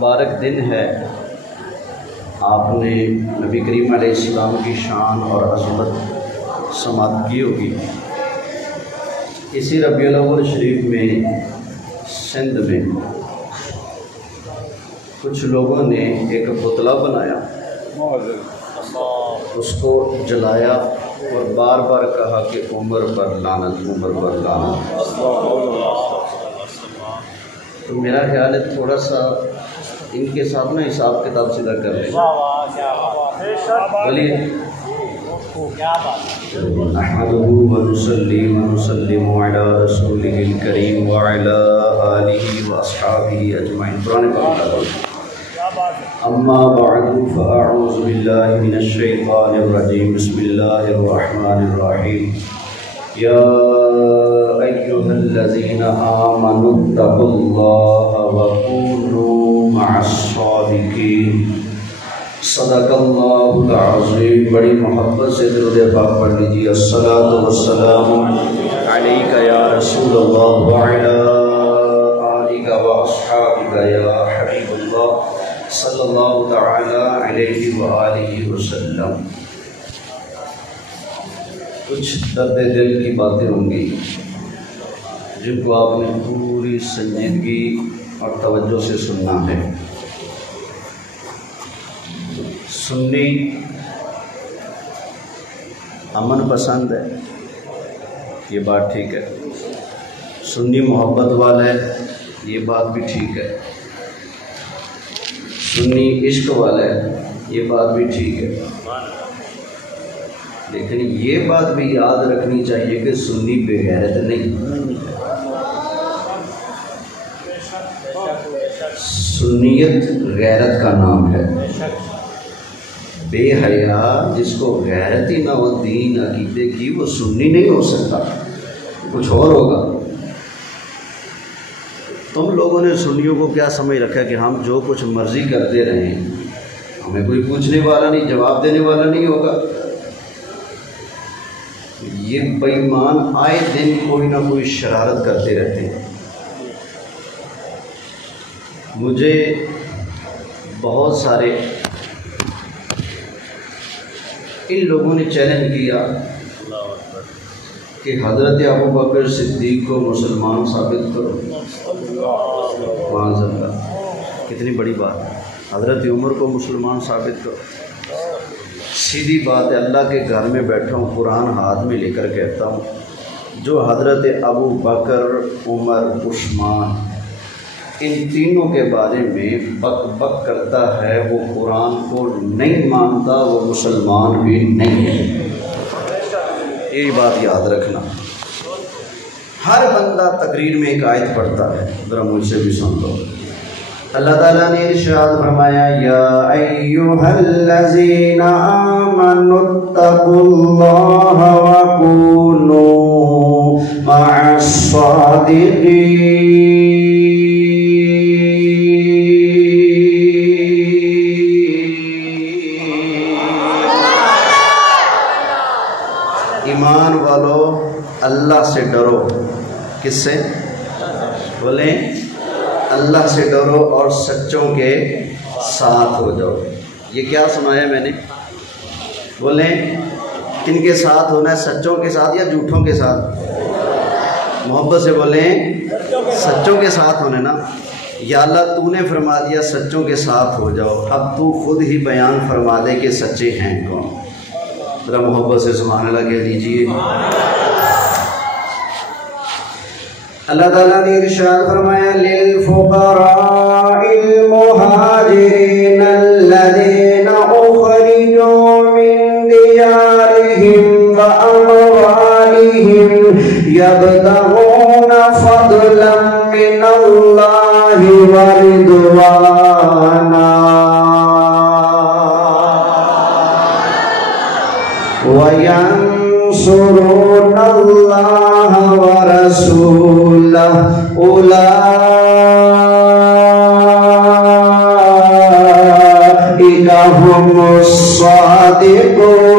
مبارک دن ہے، آپ نے نبی کریم علیہ السلام کی شان اور عظمت سماعت کی ہوگی۔ اسی ربیع الاول شریف میں سندھ میں کچھ لوگوں نے ایک پتلا بنایا، اس کو جلایا اور بار بار کہا کہ عمر پر لعنت، عمر پر لعنت۔ تو میرا خیال ہے تھوڑا سا ان کے ساتھ نا حساب کتاب سیدھا کر لیں۔ بولیے نحمده ونصلي ونسلم على رسوله الكريم وعلى آله وأصحابه أجمعين۔ قرآن پاک اما بعد فأعوذ بالله من الشيطان الرجيم، بسم الله الرحمن الرحيم۔ يا أيها الذين آمنوا اتقوا الله وكونوا مع الصادقين۔ صدق اللہ العظیم۔ بڑی محبت سے درود پاک پڑھ لیجیے۔ الصلاۃ والسلام علیک یا رسول اللہ وعلی آلک واصحابک یا حبیب اللہ صلی اللہ تعالی علیہ وآلہ وسلم۔ کچھ درد دل کی باتیں ہوں گی جن کو آپ نے پوری سنجیدگی اور توجہ سے سننا ہے۔ سنی امن پسند ہے، یہ بات ٹھیک ہے۔ سنی محبت والا ہے، یہ بات بھی ٹھیک ہے۔ سنی عشق والا ہے، یہ بات بھی ٹھیک ہے۔ لیکن یہ بات بھی یاد رکھنی چاہیے کہ سنی بے غیرت نہیں۔ سنیت غیرت کا نام ہے۔ بے حیا جس کو غیرت ہی نہ ہو دین عقیدے کی، وہ سنی نہیں ہو سکتا، کچھ اور ہوگا۔ تم لوگوں نے سنیوں کو کیا سمجھ رکھا کہ ہم جو کچھ مرضی کرتے رہیں، ہمیں کوئی پوچھنے والا نہیں، جواب دینے والا نہیں ہوگا۔ یہ بے ایمان آئے دن کوئی نہ کوئی شرارت کرتے رہتے ہیں۔ مجھے بہت سارے ان لوگوں نے چیلنج کیا کہ حضرت ابو بکر صدیق کو مسلمان ثابت کرو۔ معاذ اللہ، کتنی بڑی بات ہے۔ حضرت عمر کو مسلمان ثابت کرو۔ سیدھی بات ہے، اللہ کے گھر میں بیٹھا ہوں، قرآن ہاتھ میں لے کر کہتا ہوں، جو حضرت ابو بکر، عمر، عثمان ان تینوں کے بارے میں بک بک کرتا ہے، وہ قرآن کو نہیں مانتا، وہ مسلمان بھی نہیں ہے۔ یہ بات یاد رکھنا۔ ہر بندہ تقریر میں ایک آیت پڑھتا ہے، ذرا مجھ سے بھی سن لو۔ اللہ تعالیٰ نے ارشاد فرمایا، یا ایھا الذین آمنوا اتقوا اللہ وکونوا مع الصادقین۔ ایمان والو اللہ سے ڈرو۔ کس سے؟ بولیں اللہ سے ڈرو اور سچوں کے ساتھ ہو جاؤ۔ یہ کیا سنایا میں نے؟ بولیں کن کے ساتھ ہونا ہے؟ سچوں کے ساتھ یا جھوٹوں کے ساتھ؟ محبت سے بولیں سچوں کے ساتھ ہونے نا۔ یا اللہ تو نے فرما دیا سچوں کے ساتھ ہو جاؤ، اب تو خود ہی بیان فرما دے کہ سچے ہیں کون۔ ذرا محبت سے سبحان اللہ کہہ دیجیے۔ اللہ تعالیٰ نے ارشاد فرمایا، للفقراء المہاجرین الذین اخرجوا من دیارہم واموالہم یبتغون فضلا من اللہ ورضوانا وینصرون اللہ ورسولہ اولئک هم الصادقون۔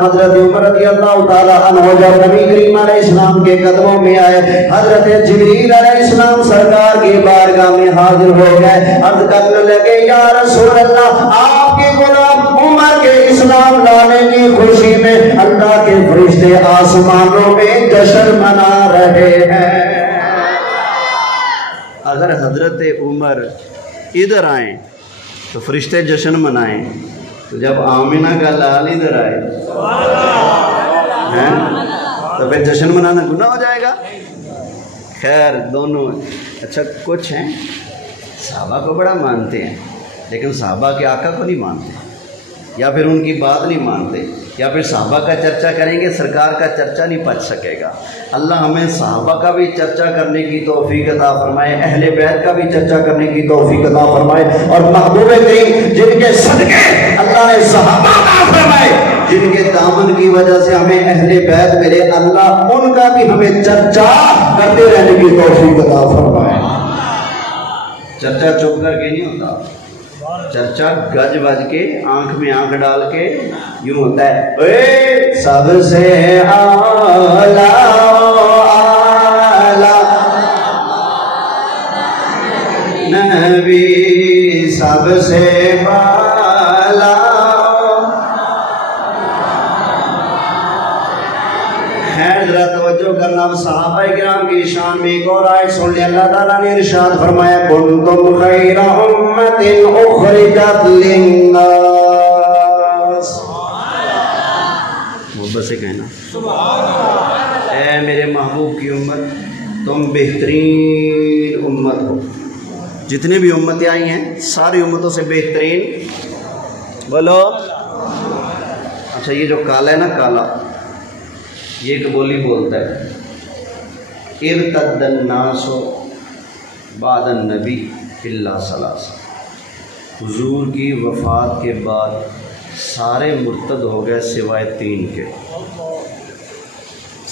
حضرت عمر رضی اللہ تعالیٰ عنہ جب نبی کریم علیہ السلام کے قدموں میں آئے، حضرت جبریل علیہ السلام سرکار کی بارگاہ میں حاضر ہو گئے، عرض کرنے لگے یا رسول اللہ، آپ کے غلام عمر کے اسلام لانے کی خوشی میں اللہ کے فرشتے آسمانوں میں جشن منا رہے ہیں۔ اگر حضرت عمر ادھر آئیں تو فرشتے جشن منائیں، تو جب آمنہ کا لال ادھر آئے تو پھر جشن منانا گناہ ہو جائے گا؟ خیر دونوں اچھا کچھ ہیں صحابہ کو بڑا مانتے ہیں لیکن صحابہ کے آقا کو نہیں مانتے، یا پھر ان کی بات نہیں مانتے، یا پھر صحابہ کا چرچا کریں گے سرکار کا چرچا نہیں پچ سکے گا۔ اللہ ہمیں صحابہ کا بھی چرچا کرنے کی توفیق عطا فرمائے، اہل بیت کا بھی چرچا کرنے کی توفیق عطا فرمائے، اور محبوب کریم جن کے صدقے اللہ نے صحابہ عطا فرمائے، جن کے دامن کی وجہ سے ہمیں اہل بیت ملے، اللہ ان کا بھی ہمیں چرچا کرتے رہنے کی توفیق عطا فرمائے۔ چرچا چپ کر کے نہیں ہوتا، چرچا گج بج کے آنکھ میں آنکھ ڈال کے یوں ہوتا ہے، اے سب سے اعلیٰ نبی سب سے بالا، ذرا توجہ کرنا، اب صحابہ کرام کی شان میں ایک اور آیت سن لیں۔ اللہ تعالیٰ نے ارشاد فرمایا کنتم خیر امت اخرجت للناس، محبت سے کہنا اے میرے محبوب کی امت تم بہترین امت ہو، جتنی بھی امتیں آئی ہیں ساری امتوں سے بہترین، بولو۔ اچھا یہ جو کالا ہے نا، کالا یہ ایک بولی بولتا ہے، ارتد الناس بعد النبی الا ثلاث، حضور کی وفات کے بعد سارے مرتد ہو گئے سوائے 3 کے۔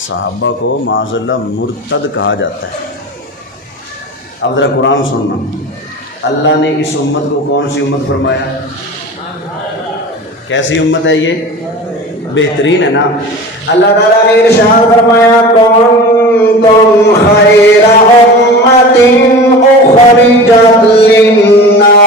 صحابہ کو معاذ اللہ مرتد کہا جاتا ہے۔ اب ذرا قرآن سننا، اللہ نے اس امت کو کون سی امت فرمایا؟ کیسی امت ہے یہ؟ بہترین ہے نا۔ اللہ تعالیٰ نے ارشاد فرمایا کنتم خیر امت اخرجت للناس،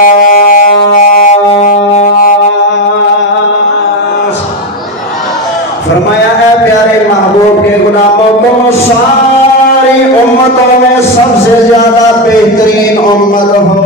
فرمایا اے پیارے محبوب کے غلاموں، تم ساری امتوں میں سب سے زیادہ بہترین امت ہو۔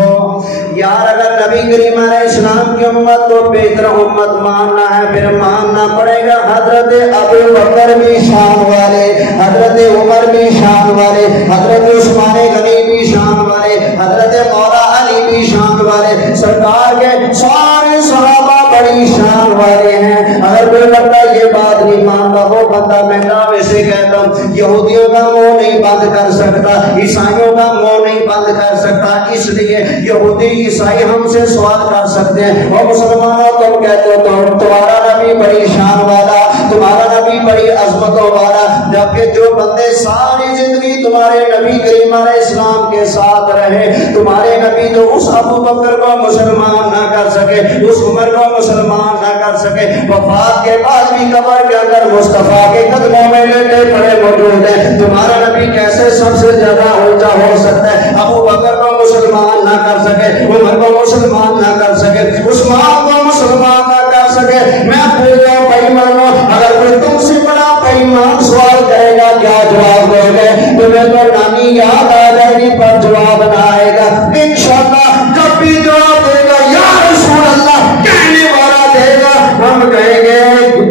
یار اگر نبی کریم علیہ السلام کی امت کو بہتر امت ماننا ہے پھر ماننا پڑے گا حضرت ابو بکر بھی شان والے، حضرت عمر بھی شان والے، حضرت عثمان غنی بھی شان والے، حضرت مولا علی بھی شان والے، سرکار کے سارے صحابہ بڑی شان والے ہیں۔ اگر کوئی بندہ یہ بات نہیں مانتا وہ بندہ میں دعوے سے کہتا ہوں یہودیوں کا منہ نہیں بند کر سکتا، عیسائیوں کا منہ نہیں بند کر سکتا، اس لیے یہودی عیسائی ہم سے سوال کر سکتے ہیں اور مسلمانوں تم کہتے ہو تمہارا نبی بڑی شان والا، تمہارا نبی بڑی عظمتوں والا، جبکہ جو بندے ساری زندگی تمہارے نبی کریم علیہ السلام کے ساتھ رہے، تمہارے نبی تو اس ابو بکر کو مسلمان نہ کر سکے، اس عمر کو مسلمان نہ کر سکے، وفات کے بعد بھی قبر کے اندر مصطفیٰ کے قدموں میں لیٹے پڑے موجود ہیں، تمہارا نبی کیسے سب سے زیادہ اونچا ہو سکتا ہے؟ ابو بکر کو مسلمان نہ کر سکے، عمر کو مسلمان نہ کر سکے، عثمان کو مسلمان نہ کر سکے۔ میں پوچھ رہا ہوں بھائی مانو، اگر کوئی تم سے بڑا بےایمان سوال کرے گا کیا جواب دے گے؟ تمہیں تو نانی یاد آ جائے گی پر جواب نہ آئے گا۔ انشاءاللہ جب بھی جواب دے گا یا رسول اللہ کہنے والا دے گا، ہم کہیں گے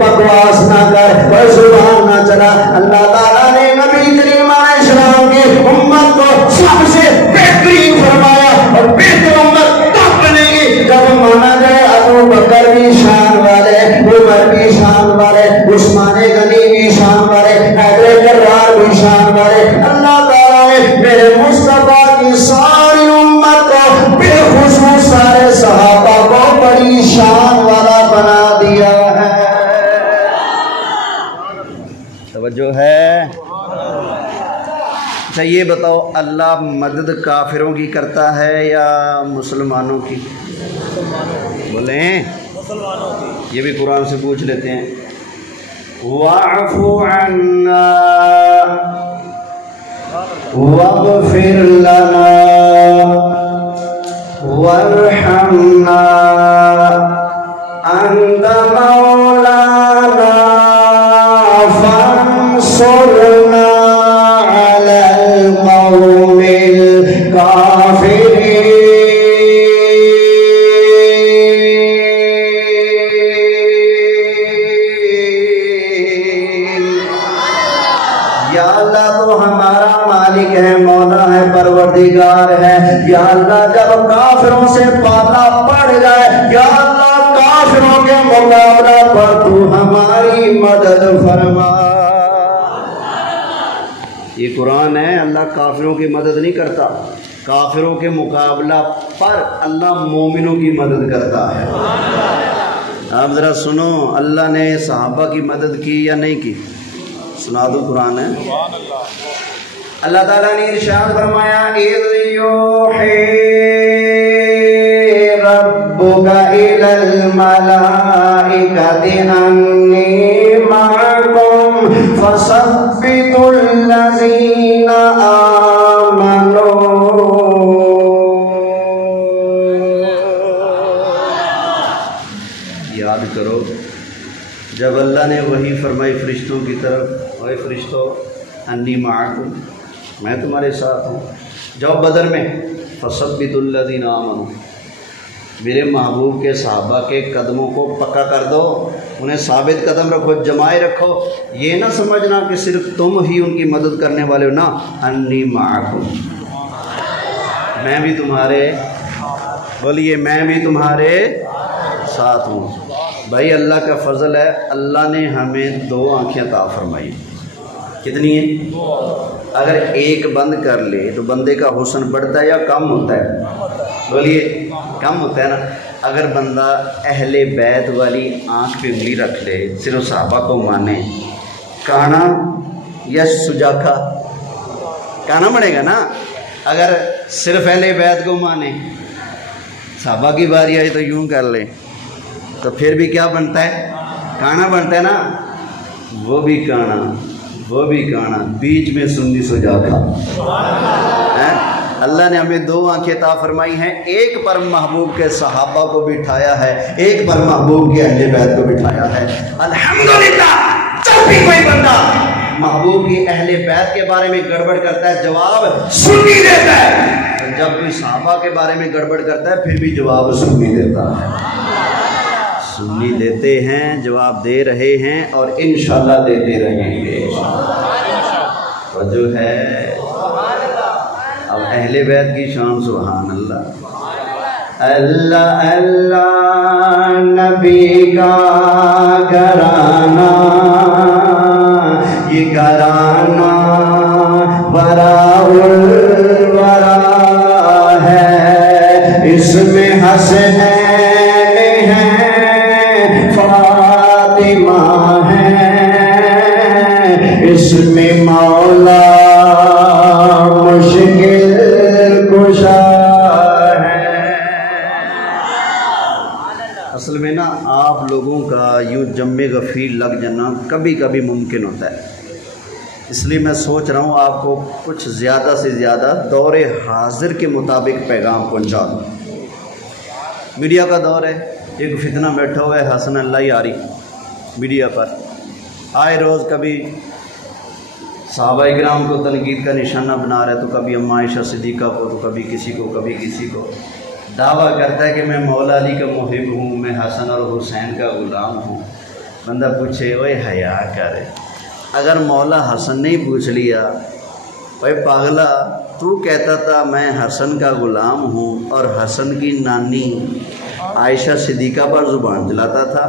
بکواس نہ کر، کوئی زبان نہ چلا۔ اللہ تعالیٰ نے نبی کریم علیہ السلام کی امت کو سب سے بہترین فرمایا اور بہتر امت تب بنے گی جب مانا جائے ابو بکر بھی شان والے، عمر بھی شان والے، عثمان غنی بھی شان والے، حیدر کرار بھی شان والے۔ اللہ تعالیٰ نے میرے مصطفیٰ کی ساری امت کو بالخصوص سارے صحابہ کو بڑی شان والا بنا دیا ہے۔ توجہ ہے؟ اچھا یہ بتاؤ اللہ مدد کافروں کی کرتا ہے یا مسلمانوں کی؟ بولیں مسلمانوں کی۔ یہ بھی قرآن سے پوچھ لیتے ہیں. واعف عنا واغفر لنا وارحمنا انت مولانا فانصرنا على القوم الكافرين. یا اللہ تو ہمارا مالک ہے، مولا ہے، پروردگار ہے. یا اللہ جب کافروں سے پالا پڑ جائے، یا اللہ کافروں کے مقابلہ پر تو ہماری مدد فرما. یہ قرآن ہے، اللہ کافروں کی مدد نہیں کرتا، کافروں کے مقابلہ پر اللہ مومنوں کی مدد کرتا ہے. آپ ذرا سنو، اللہ نے صحابہ کی مدد کی یا نہیں کی؟ سنا دو، قرآن ہے. اللہ تعالیٰ نے ارشاد فرمایا اِذْ یوحی ربک الی الملائکۃ انی معکم فثبتوا الذین آمنوا. یاد کرو جب اللہ نے وحی فرمائی فرشتوں کی طرف، اے فرشتوں انی معکم، میں تمہارے ساتھ ہوں، جاؤ بدر میں فثبتوا الذین آمنوا، میرے محبوب کے صحابہ کے قدموں کو پکا کر دو، انہیں ثابت قدم رکھو، جمائے رکھو. یہ نہ سمجھنا کہ صرف تم ہی ان کی مدد کرنے والے ہو، نہ، انی معکم، میں بھی تمہارے، بولیے میں بھی تمہارے ساتھ ہوں. بھائی اللہ کا فضل ہے، اللہ نے ہمیں 2 آنکھیں عطا فرمائی. کتنی ہیں؟ اگر ایک بند کر لے تو بندے کا حسن بڑھتا ہے یا کم ہوتا ہے؟ بولیے کم ہوتا ہے نا. اگر بندہ اہل بیت والی آنکھ پہ انگلی رکھ لے، صرف صحابہ کو مانے، کانا یا سجاکا؟ کانا بنے گا نا. اگر صرف اہل بیت کو مانے، صحابہ کی باری آئی تو یوں کر لے، تو پھر بھی کیا بنتا ہے؟ کانا بنتا ہے نا. وہ بھی کانا، وہ بھی کانا، بیچ میں سنی سجاکا. اللہ نے ہمیں 2 آنکھیں عطا فرمائی ہیں، ایک پر محبوب کے صحابہ کو بٹھایا ہے، ایک پر محبوب کے اہل بیت کو بٹھایا ہے. الحمدللہ جب بھی کوئی بندہ محبوب کی اہل بیت کے بارے میں گڑبڑ کرتا ہے جواب سنی دیتا ہے، جب کوئی صحابہ کے بارے میں گڑبڑ کرتا ہے پھر بھی جواب سنی دیتا ہے. سنی دیتے ہیں، جواب دے رہے ہیں اور انشاءاللہ دیتے رہیں گے. اور جو ہے اب اہل بیت کی شان، سبحان اللہ. اللہ اللہ نبی کا گھرانہ، یہ گھرانہ وراء الورا ہے، اس میں حسنین ہیں، فاطمہ ہیں، اس میں مولا مشکل کشا ہے. اصل میں نا آپ لوگوں کا یوں جم غفیر لگ جانا کبھی کبھی ممکن ہوتا ہے، اس لیے میں سوچ رہا ہوں آپ کو کچھ زیادہ سے زیادہ دور حاضر کے مطابق پیغام پہنچا دوں. میڈیا کا دور ہے، ایک فتنہ بیٹھا ہوا ہے حسن اللہ یاری میڈیا پر، آئے روز کبھی صحابہ کرام کو تنقید کا نشانہ بنا رہا ہے، تو کبھی اما عائشہ صدیقہ کو، تو کبھی کسی کو، کبھی کسی کو. دعویٰ کرتا ہے کہ میں مولا علی کا محب ہوں، میں حسن اور حسین کا غلام ہوں. بندہ پوچھے اوے حیا کر، اگر مولا حسن نے پوچھ لیا، اوے پاگلا تو کہتا تھا میں حسن کا غلام ہوں اور حسن کی نانی عائشہ صدیقہ پر زبان چلاتا تھا،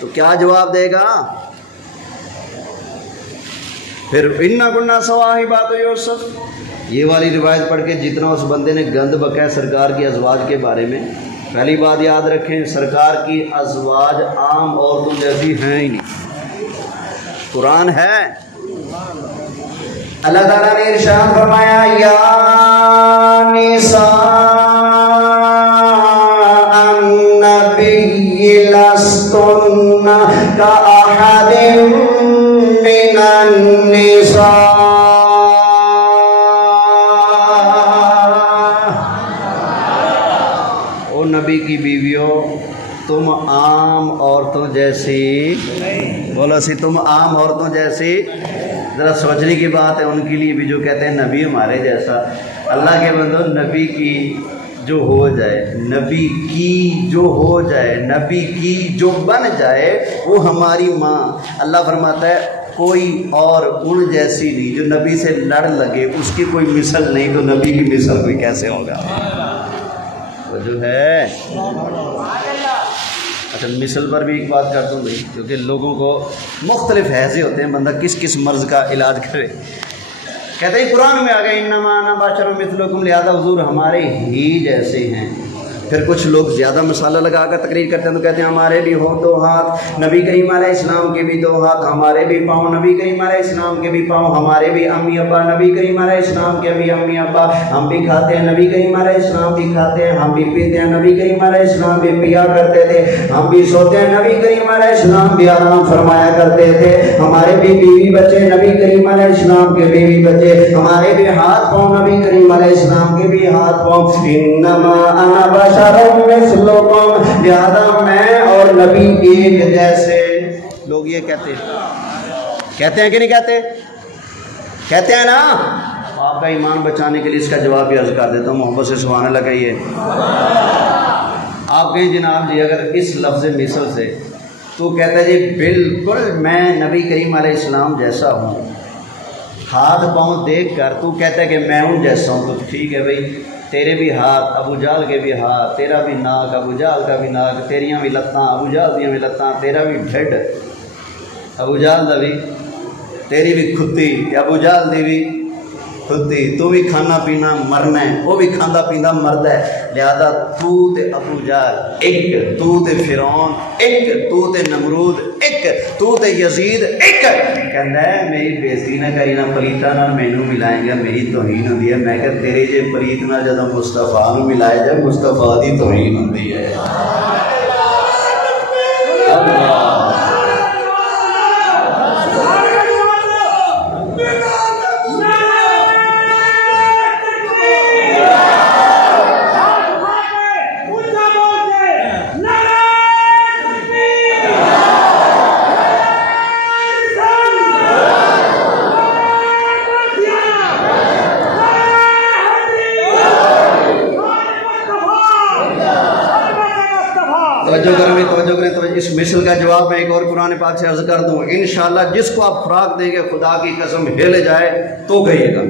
تو کیا جواب دے گا؟ پھر اِنَّا كُنَّا صَوَاحِبَاتُ يُوسُف، یہ والی روایت پڑھ کے جتنا اس بندے نے گند بکا ہے سرکار کی ازواج کے بارے میں، پہلی بات یاد رکھیں سرکار کی ازواج عام عورتوں جیسی ہیں ہی نہیں، قرآن ہے. اللہ تعالیٰ نے ارشاد فرمایا یا نساء النبی لستن كأحد من النساء. او نبی کی بیویوں تم عام عورتوں جیسی، بولو سی تم عام عورتوں جیسی. ذرا سوچنے کی بات ہے ان کے لیے بھی جو کہتے ہیں نبی ہمارے جیسا. اللہ کے بندو نبی کی جو ہو جائے، نبی کی جو ہو جائے، نبی کی جو بن جائے وہ ہماری ماں. اللہ فرماتا ہے کوئی اور ان جیسی نہیں، جو نبی سے لڑ لگے اس کی کوئی مثل نہیں، تو نبی کی مثل کوئی کیسے ہوگا؟ وہ جو ہے. اچھا مثل پر بھی ایک بات کر دوں بھائی، کیونکہ لوگوں کو مختلف حیضے ہوتے ہیں، بندہ کس کس مرض کا علاج کرے. کہتے ہیں قرآن میں آ گئے انما انا بشر مثلکم، لہذا حضور ہمارے ہی جیسے ہیں. پھر کچھ لوگ زیادہ مسالہ لگا کر تقریر کرتے ہیں تو کہتے ہیں ہمارے بھی ہو دو ہاتھ، نبی کریم علیہ السلام کے بھی دو ہاتھ، ہمارے بھی پاؤں، نبی کریم علیہ السلام کے بھی پاؤں، ہمارے بھی امی ابا، نبی کریم علیہ السلام کے بھی امی ابا، ہم بھی کھاتے ہیں، نبی کریم علیہ السلام بھی کھاتے ہیں، ہم بھی پیتے ہیں، نبی کریم علیہ السلام بھی پیا کرتے تھے، ہم بھی سوتے ہیں، نبی کریم علیہ السلام بھی آرام فرمایا کرتے تھے، ہمارے بھی بیوی بچے، نبی کریم علیہ السلام کے بیوی بچے، ہمارے بھی ہاتھ پاؤں، نبی کریم علیہ السلام کے بھی ہاتھ پاؤں. انما انا بشر مثلکم، لہذا میں اور نبی ایک جیسے. لوگ یہ کہتے ہیں کہ نہیں کہتے؟ کہتے ہیں نا. آپ کا ایمان بچانے کے لیے اس کا جواب بھی عرض کر دیتا ہوں، محبت سے سبحان اللہ کہیے. آپ کہیں جناب جی اگر اس لفظ مثل سے تو کہتا ہے جی بالکل میں نبی کریم علیہ السلام جیسا ہوں، ہاتھ پاؤں دیکھ کر تو کہتا ہے کہ میں ان جیسا ہوں، تو ٹھیک ہے بھائی، تیرے بھی ہاتھ، ابو جہل کے بھی ہاتھ، تیرا بھی ناک، ابو جہل کا بھی ناک، تیریاں بھی لتاں، ابو جہل دیاں بھی لتاں، تیرا بھی ڈھڈ ابو جہل دا بھی، تیری بھی کھتی ابو جہل دی بھی کھتی، تو بھی کھانا پینا مرنا ہے، وہ بھی کھانا پینا مرد ہے. لہذا تو تے ابو جہل ایک، تو تے فرعون ایک، تو تے نمرود ایک، تو تے یزید ایک. کہندا ہے میری بےزتی نہ کری، نہ پلیتا نہ مینوں ملائیں گا، میری توہین ہوندی ہے. میں کہ تیرے جے پلیت نہ جدوں مصطفیٰ نوں ملائے جائے، مصطفیٰ دی توہین ہوندی ہے. توجہ کریں. تو اس مثل کا جواب میں ایک اور قرآن پاک سے عرض کر دوں، انشاءاللہ جس کو آپ خوراک دیں گے خدا کی قسم ہل جائے تو کہیے گا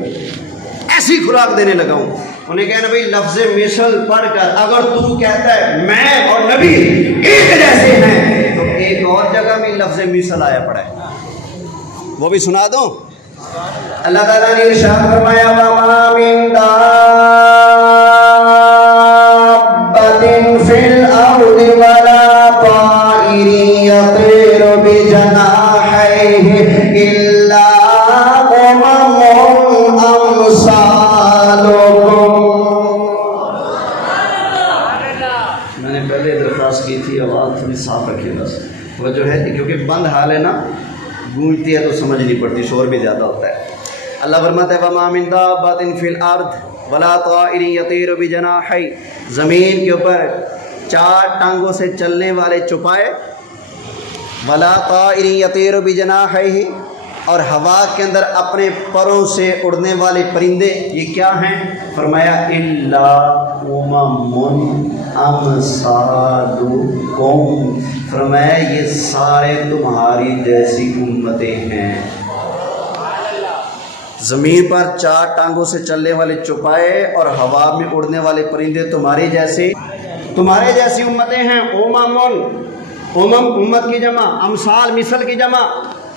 ایسی خوراک دینے لگا ہوں. انہیں کہنا بھائی لفظ مثل پڑھ کر اگر تو کہتا ہے میں اور نبی ایک جیسے ہیں، تو ایک اور جگہ میں لفظ مثل آیا پڑا ہے، وہ بھی سنا دوں. اللہ تعالیٰ نے ارشاد فرمایا وَمَا مِن دَابَّةٍ فِي الْأَرْضِ وَلَا طَائِرٍ يَطِيرُ بِجَنَاحَيْهِ إِلَّا أُمَمٌ أَمْثَالُكُمْ. میں نے پہلے درخواست کی تھی آواز تھوڑی صاف رکھیے بس، وہ جو ہے کیونکہ بند حال ہے نا، گونجتی ہے تو سمجھ نہیں پڑتی، شور بھی زیادہ ہوتا ہے. اللہ فرماتا ہے وَمَا مِن دَابَّةٍ فِي الْأَرْضِ وَلَا طَائِرٍ يَطِيرُ بِجَنَاحَيْهِ، زمین کے اوپر چار ٹانگوں سے چلنے والے چوپائے، وَلَا طَائِرٍ يَطِيرُ بِجَنَاحَيْهِ، اور ہوا کے اندر اپنے پروں سے اڑنے والے پرندے، یہ کیا ہیں؟ فرمایا إِلَّا أُمَمٌ أَمْثَالُكُمْ، فرمایا یہ سارے تمہاری جیسی امتیں ہیں. زمین پر چار ٹانگوں سے چلنے والے چوپائے اور ہوا میں اڑنے والے پرندے تمہارے جیسی امتیں ہیں. امم امت کی جمع، امثال مثل کی جمع،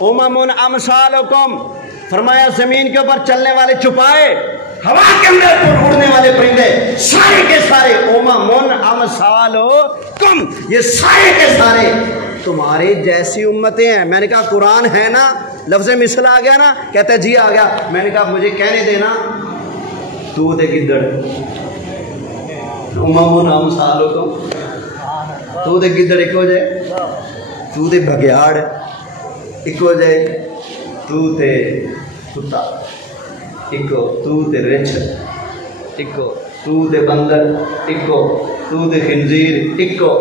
امم امثالکم. فرمایا زمین کے اوپر چلنے والے چوپائے، ہوا کے اندر اڑنے والے پرندے، سارے کے سارے امم امثالکم، یہ سارے کے سارے تمہارے جیسی امتیں ہیں. میں نے کہا قرآن ہے نا، لفظ مثل آ گیا نا، کہتا ہے جی آ گیا. میں نے کہا مجھے کہنے دینا تو دے گدڑ، امم امثالکم، تو دے گدڑ ایک ہو جائے. تو تے بگیاڑ اکو جائے، تو تے کتا اکو، تو تے رچھ اکو، تو تے بندر اکو، تو تے خنزیر اکو۔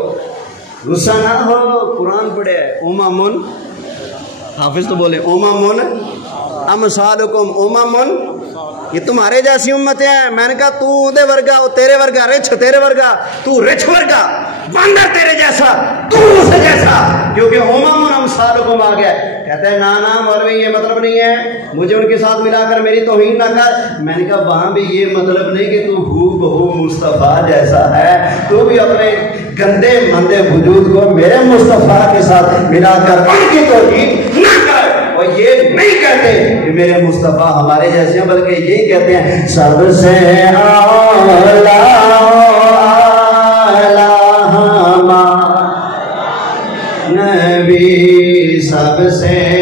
غصہ نہ ہو، قرآن پڑھے امم، حافظ تو بولے امم امثالکم امم، یہ تمہارے جیسی امت ہے۔ میں نے کہا تو دے ورگا، وہ تیرے ورگا، رچھ تیرے ورگا، تو رچھ ورگا، بندر تیرے جیسا، تو اس جیسا، کیونکہ امم امثالکم آ گیا۔ کہتا ہے نا مولوی یہ مطلب نہیں ہے، مجھے ان کے ساتھ ملا کر میری توہین نہ کر۔ میں نے کہا وہاں بھی یہ مطلب نہیں کہ تو ہو بہو مصطفیٰ جیسا ہے، تو بھی اپنے گندے مندے وجود کو میرے مصطفیٰ کے ساتھ ملا کر ان کی توہین نہ کر۔ اور یہ نہیں کہتے کہ میرے مصطفیٰ ہمارے جیسے ہیں، بلکہ یہ کہتے ہیں سب سے اعلیٰ نبی، سب سے